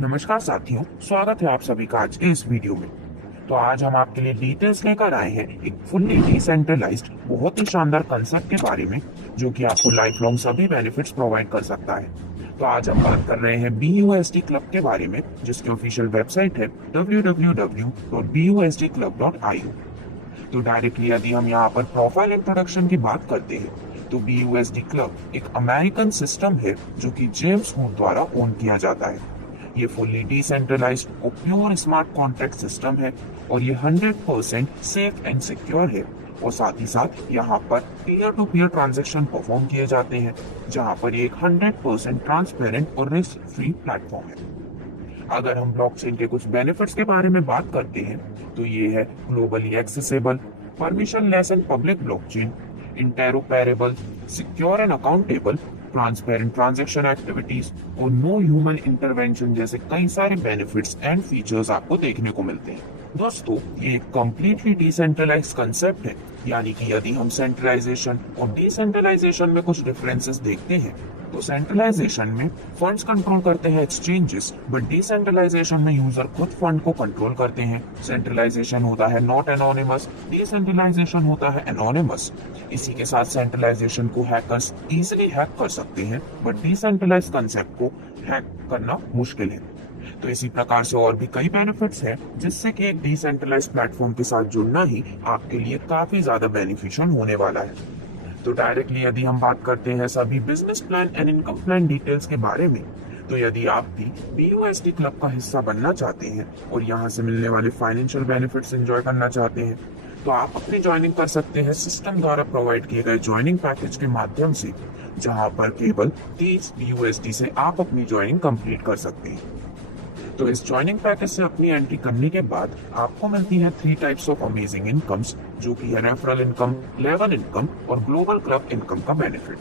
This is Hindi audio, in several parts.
नमस्कार साथियों, स्वागत है आप सभी का आज के इस वीडियो में। तो आज हम आपके लिए डिटेल्स लेकर आए हैं एक फुल्ली डिसेंट्रलाइज्ड बहुत ही शानदार कंसेप्ट के बारे में, जो कि आपको लाइफ लॉन्ग सभी बेनिफिट्स प्रोवाइड कर सकता है। तो आज हम बात कर रहे हैं BUSD क्लब के बारे में, जिसकी ऑफिशियल वेबसाइट है www.busdclub.io। तो डायरेक्टली यदि हम यहाँ पर प्रोफाइल इंट्रोडक्शन की बात करते हैं, तो BUSD क्लब एक अमेरिकन सिस्टम है जो कि जेम्स हुड द्वारा ओन किया जाता है। ये फुल्ली डिसेंट्रलाइज्ड और प्योर स्मार्ट कॉन्ट्रैक्ट सिस्टम है और ये 100% सेफ एंड सिक्योर है। और साथ ही साथ यहाँ पर peer to peer transaction perform किए जाते हैं, जहाँ पर ये एक 100% ट्रांसपेरेंट और रिस्क फ्री प्लेटफॉर्म है। अगर हम ब्लॉकचेन के कुछ बेनिफिट्स के बारे में बात करते हैं, तो ये है globally accessible, permissionless and public blockchain, interoperable, secure and accountable, transparent transaction activities और नो ह्यूमन इंटरवेंशन जैसे कई सारे बेनिफिट्स एंड फीचर्स आपको देखने को मिलते हैं। दोस्तों, ये एक कंप्लीटली डिसेंट्रलाइज्ड कंसेप्ट है, यानी कि यदि हम सेंट्रलाइजेशन और डिसेंट्रलाइजेशन में कुछ डिफरेंसेस देखते हैं, तो सेंट्रलाइजेशन में फंड्स कंट्रोल करते हैं एक्सचेंजेस, बट डिसेंट्रलाइजेशन में यूजर खुद फंड को कंट्रोल करते हैं। सेंट्रलाइजेशन होता है नॉट एनोनिमस, डिसेंट्रलाइजेशन होता है एनोनिमस। इसी के साथ सेंट्रलाइजेशन को हैकर्स इजीली हैक कर सकते हैं, बट डिसेंट्रलाइज्ड कंसेप्ट को हैक करना मुश्किल है। तो इसी प्रकार से और भी कई बेनिफिट्स हैं, जिससे कि एक डिसेंट्रलाइज्ड प्लेटफॉर्म के साथ जुड़ना ही आपके लिए काफी ज्यादा बेनिफिशियल होने वाला है। तो डायरेक्टली यदि हम बात करते हैं सभी business plan and income plan details के बारे में, तो यदि आप भी BUSD क्लब का हिस्सा बनना चाहते हैं और यहाँ से मिलने वाले फाइनेंशियल बेनिफिट्स एंजॉय करना चाहते हैं, तो आप अपनी ज्वाइनिंग कर सकते हैं सिस्टम द्वारा प्रोवाइड किए गए ज्वाइनिंग पैकेज के माध्यम से, जहाँ पर केवल 30 BUSD से आप अपनी ज्वाइनिंग कंप्लीट कर सकते हैं। तो इस ज्वाइनिंग पैकेज से अपनी एंट्री करने के बाद आपको मिलती है 3 टाइप्स ऑफ अमेजिंग इनकम्स, जो कि है रेफरल इनकम, लेवल इनकम और ग्लोबल क्लब इनकम का बेनिफिट।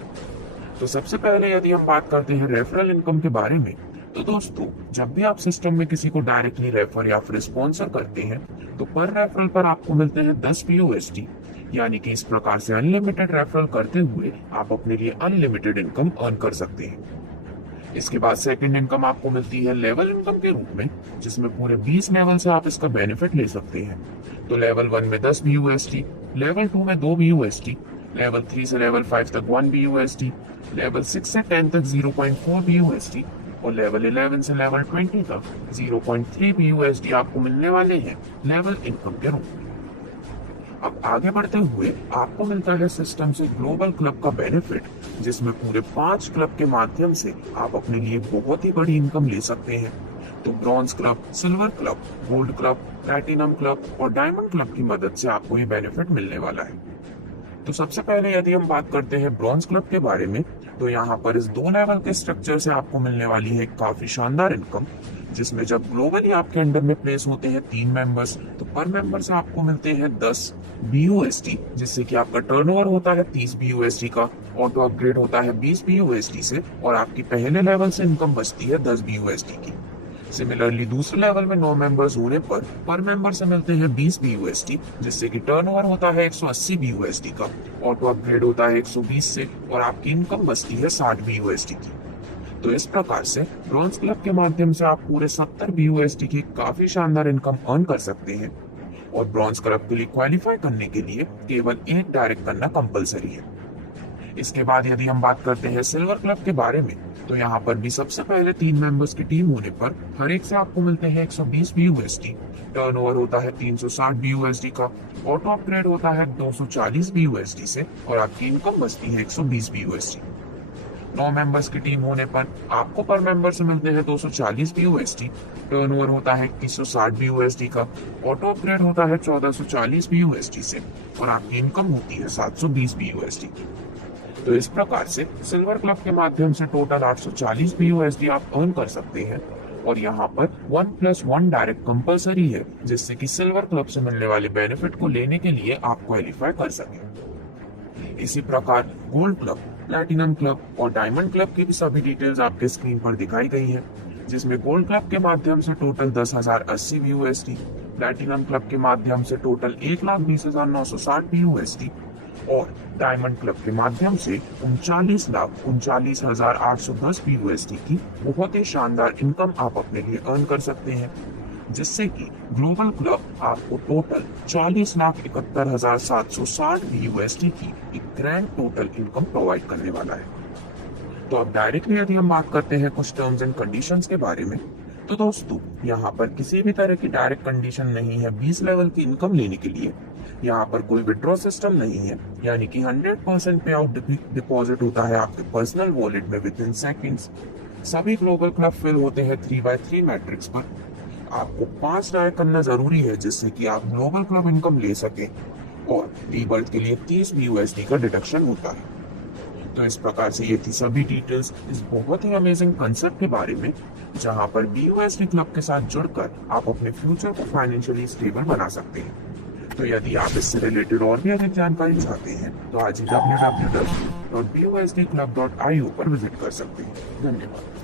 तो सबसे पहले यदि हम बात करते हैं रेफरल इनकम के बारे में, तो दोस्तों, जब भी आप सिस्टम में किसी को डायरेक्टली रेफर या फिर स्पॉन्सर करते हैं, तो पर रेफरल पर आपको मिलते हैं 10 BUSD, यानी कि इस प्रकार से अनलिमिटेड रेफरल करते हुए आप अपने लिए अनलिमिटेड इनकम अर्न कर सकते हैं। इसके बाद सेकंड इनकम आपको मिलती है लेवल इनकम के रूप में, जिसमें पूरे 20 लेवल से आप इसका बेनिफिट ले सकते हैं। तो लेवल 1 में 10 BUSD, लेवल 2 में 2 BUSD, लेवल 3 से लेवल 5 तक 1 BUSD, लेवल 6 से 10 तक 0.4 BUSD और लेवल 11 से लेवल 20 तक 0.3 BUSD आपको मिलने वाले हैं लेवल इनकम के रूप में। अब आगे बढ़ते हुए आपको मिलता है सिस्टम से ग्लोबल क्लब का बेनिफिट, जिसमें पूरे 5 क्लब के माध्यम से आप अपने लिए बहुत ही बड़ी इनकम ले सकते हैं। तो bronze club, silver club, gold club, platinum club और डायमंड क्लब की मदद से आपको ये बेनिफिट मिलने वाला है। तो सबसे पहले यदि हम बात करते हैं ब्रॉन्ज क्लब के बारे में, तो यहाँ पर इस 2 लेवल के स्ट्रक्चर से आपको मिलने वाली है काफी शानदार इनकम, जिसमें जब ग्लोबली आपके अंडर में प्लेस होते हैं 3 मेंबर्स, तो पर मेंबर से आपको मिलते हैं 10 BUSD, जिससे कि आपका टर्नओवर होता है 30 BUSD का, ऑटो अपग्रेड होता है 20 BUSD से और आपकी पहले लेवल से इनकम बचती है 10 BUSD की। सिमिलरली दूसरे लेवल में 9 मेंबर्स होने पर मेंबर से मिलते हैं 20 BUSD, जिससे कि टर्नओवर होता है 180 BUSD का, ऑटो अपग्रेड होता है 120 से और आपकी इनकम बचती है 60 BUSD की। तो इस प्रकार से ब्रॉन्ज क्लब के माध्यम से आप पूरे 70 BUSD की काफी शानदार इनकम अर्न कर सकते हैं। और ब्रॉन्ज क्लब के लिए क्वालिफाई करने के लिए केवल एक डायरेक्ट करना कंपलसरी है। इसके बाद यदि हम बात करते हैं सिल्वर क्लब के बारे में, तो यहाँ पर भी सबसे पहले 3 मेंबर्स की टीम होने पर हर एक से आपको मिलते हैं 120 BUSD, टर्नओवर होता है 360 BUSD का, ऑटो अपग्रेड होता है 240 BUSD से और आपकी इनकम बचती है 120 BUSD। 9 मेंबर्स की टीम होने पर आपको पर मेंबर से मिलते हैं 240 BUSD, टर्नओवर होता है 2160 BUSD का, ऑटो अपग्रेड होता है 1440 BUSD से और आपकी इनकम होती है 720 BUSD। तो इस प्रकार से सिल्वर क्लब के माध्यम से टोटल 840 BUSD आप अर्न कर सकते हैं और यहाँ पर 1+1 डायरेक्ट कंपलसरी है, जिससे कि सिल्वर क्लब से मिलने वाले बेनिफिट को लेने के लिए आप क्वालिफाई कर सकें। इसी प्रकार गोल्ड क्लब, प्लैटिनम क्लब और डायमंड क्लब की भी सभी डिटेल्स आपके स्क्रीन पर दिखाई गई है, जिसमें गोल्ड क्लब के माध्यम से टोटल 10,080 BUSD, प्लैटिनम क्लब के माध्यम से टोटल 1,20,960 BUSD, और डायमंड क्लब के माध्यम से 39,39,810 BUSD की बहुत ही शानदार इनकम आप अपने लिए अर्न कर सकते हैं, जिससे कि ग्लोबल क्लब आपको टोटल 40,71,760 BUSD की एक ग्रैंड टोटल इनकम प्रोवाइड करने वाला है। तो अब डायरेक्टली यदि हम बात करते हैं कुछ टर्म्स एंड कंडीशंस के बारे में, तो दोस्तों यहाँ पर किसी भी तरह की डायरेक्ट कंडीशन नहीं है 20 लेवल की इनकम लेने के लिए। यहाँ पर कोई विड्रॉ सिस्टम नहीं है, यानी कि 100% पे आउट डिपॉजिट होता है आपके पर्सनल वॉलेट में विद इन सेकेंड्स। सभी ग्लोबल क्लब फिल होते हैं 3x3 मैट्रिक्स पर। आपको 5 ट्राई करना जरूरी है जिससे कि आप ग्लोबल क्लब इनकम ले सके, और रीबर्थ के लिए 30 BUSD का डिडक्शन होता है। तो इस प्रकार से ये थी सभी डिटेल्स इस बहुत ही अमेजिंग कंसेप्ट के बारे में, जहां पर BUSD क्लब के साथ जुड़कर आप अपने फ्यूचर को फाइनेंशियली स्टेबल बना सकते हैं। तो यदि आप इससे रिलेटेड और भी अधिक जानकारी चाहते हैं तो आज ही www.busdclub.io पर विजिट कर सकते हैं। धन्यवाद।